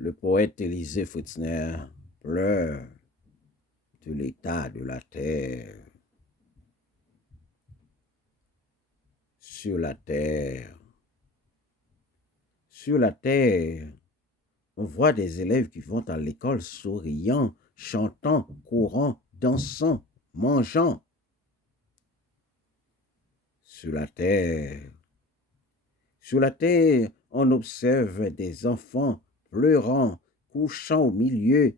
Le poète Élisée Fautzner pleure de l'état de la terre. Sur la terre, on voit des élèves qui vont à l'école souriant, chantant, courant, dansant, mangeant. Sur la terre, on observe des enfants pleurant, couchant au milieu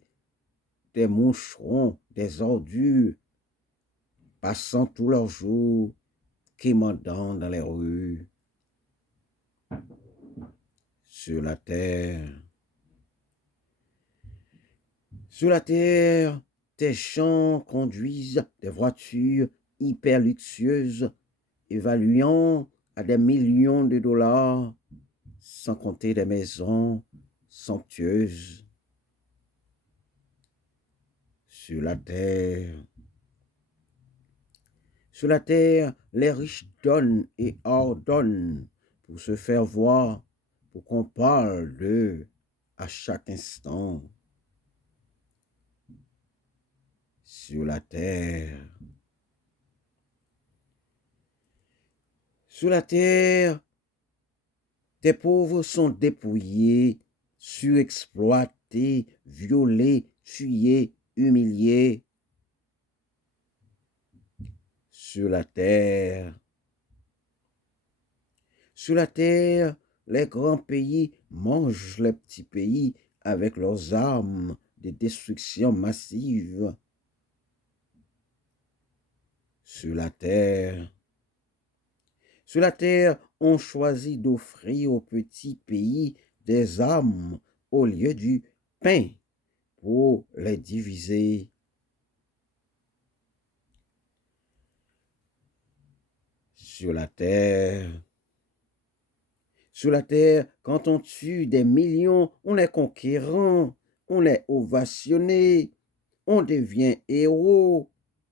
des moucherons, des ordures, passant tous leurs jours, quémandant dans les rues. Sur la terre, des gens conduisent des voitures hyper luxueuses, évaluant à des millions de dollars, sans compter des maisons somptueuses. Sur la terre, les riches donnent et ordonnent pour se faire voir, pour qu'on parle d'eux à chaque instant. Sur la terre, des pauvres sont dépouillés, surexploités, violés, tués, humiliés. Sur la terre, les grands pays mangent les petits pays avec leurs armes de destruction massive. Sur la terre, on choisit d'offrir aux petits pays des armes au lieu du pain pour les diviser. Sur la terre, quand on tue des millions, on est conquérant, on est ovationné, on devient héros.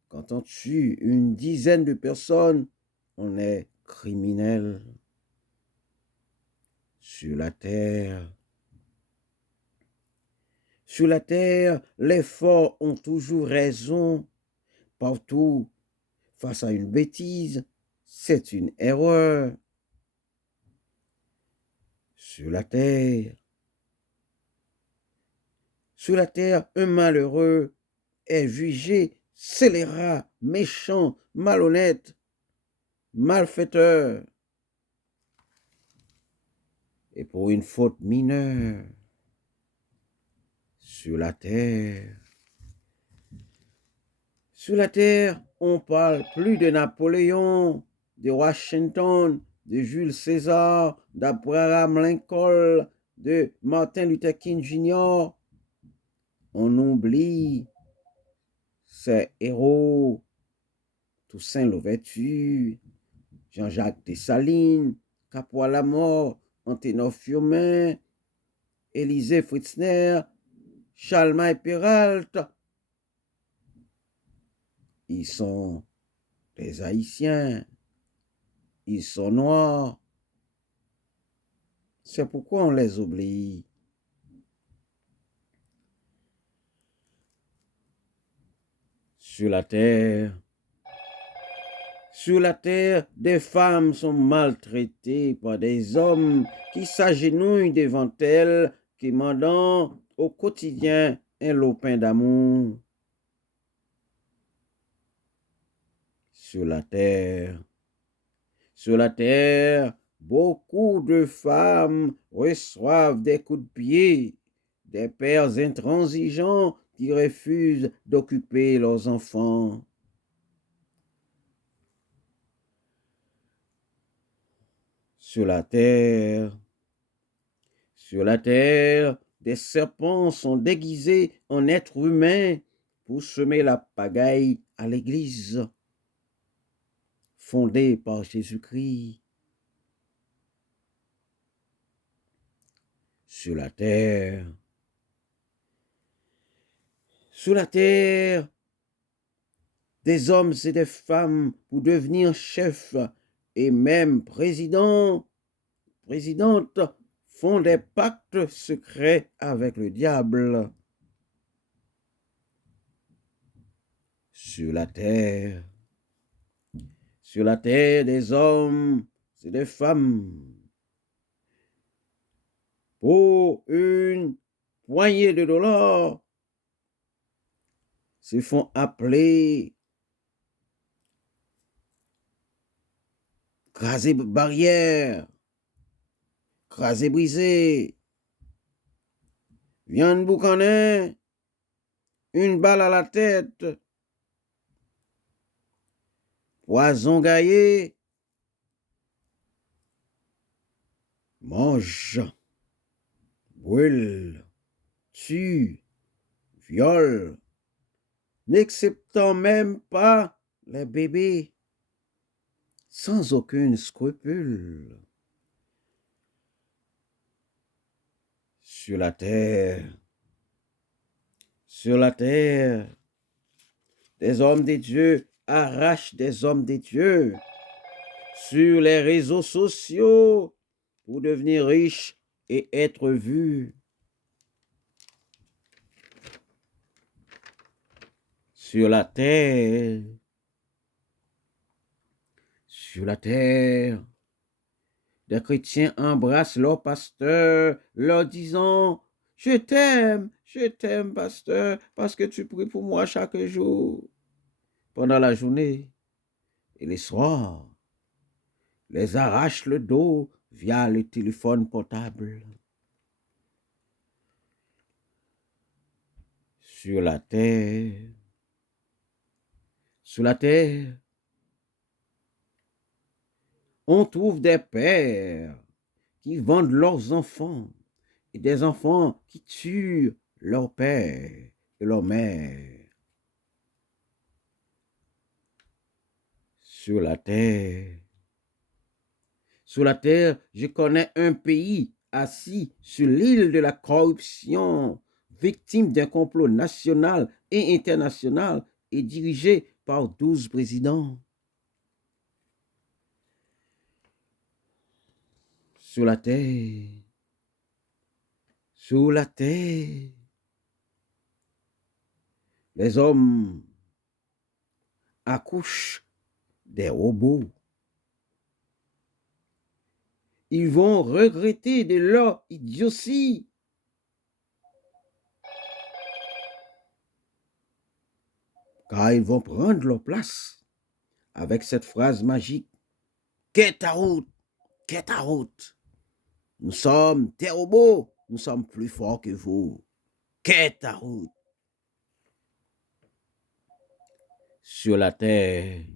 Quand on tue une dizaine de personnes, on est criminel. Sur la terre, les forts ont toujours raison. Partout, face à une bêtise, c'est une erreur. Sur la terre, un malheureux est jugé scélérat, méchant, malhonnête, malfaiteur. Et pour une faute mineure, sur la terre, on parle plus de Napoléon, de Washington, de Jules César, d'Abraham Lincoln, de Martin Luther King Jr. On oublie ces héros, Toussaint Louverture, Jean-Jacques Dessalines, Capois Lamort, Anténor Firmin, Élisée Fautzner, Chalmay Peralta. Ils sont des Haïtiens, ils sont noirs. C'est pourquoi on les oublie. Sur la terre, des femmes sont maltraitées par des hommes qui s'agenouillent devant elles, quémandant au quotidien un lopin d'amour. Sur la terre, beaucoup de femmes reçoivent des coups de pied, des pères intransigeants qui refusent d'occuper leurs enfants. Sur la terre, des serpents sont déguisés en êtres humains pour semer la pagaille à l'Église, fondée par Jésus-Christ. Sur la terre, des hommes et des femmes pour devenir chefs et même présidentes font des pactes secrets avec le diable. Sur la terre des hommes et des femmes, pour une poignée de dollars, se font appeler, craser barrière, craser brisé, viande boucanin, une balle à la tête, poison gaillé, mange, brûle, tue, viole, n'acceptant même pas les bébés, sans aucun scrupule. Sur la terre, des hommes de Dieu arrachent des hommes de Dieu sur les réseaux sociaux pour devenir riches et être vus. Sur la terre, des chrétiens embrassent leur pasteur, leur disant: je t'aime, pasteur, parce que tu pries pour moi chaque jour. Pendant la journée et les soirs, les arrachent le dos via le téléphone portable. Sur la terre, on trouve des pères qui vendent leurs enfants et des enfants qui tuent leur père et leur mère. Sur la terre, je connais un pays assis sur l'île de la corruption, victime d'un complot national et international et dirigé par 12 présidents. Sur la terre, les hommes accouchent des robots. Ils vont regretter de leur idiotie. Car ils vont prendre leur place avec cette phrase magique: get out, get out. Nous sommes des robots, nous sommes plus forts que vous. Get out. Sur la terre,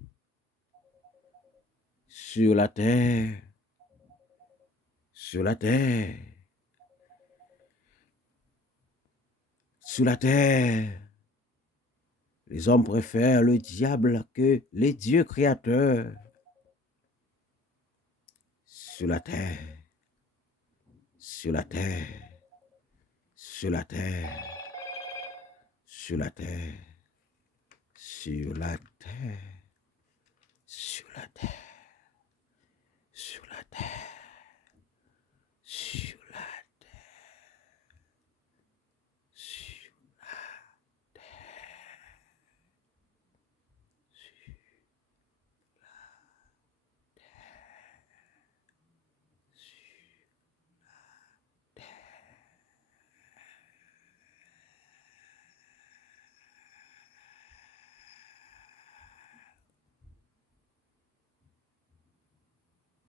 les hommes préfèrent le diable que les dieux créateurs. Sur la terre, sur la terre, sur la terre, sur la terre, sur la terre, sur la terre.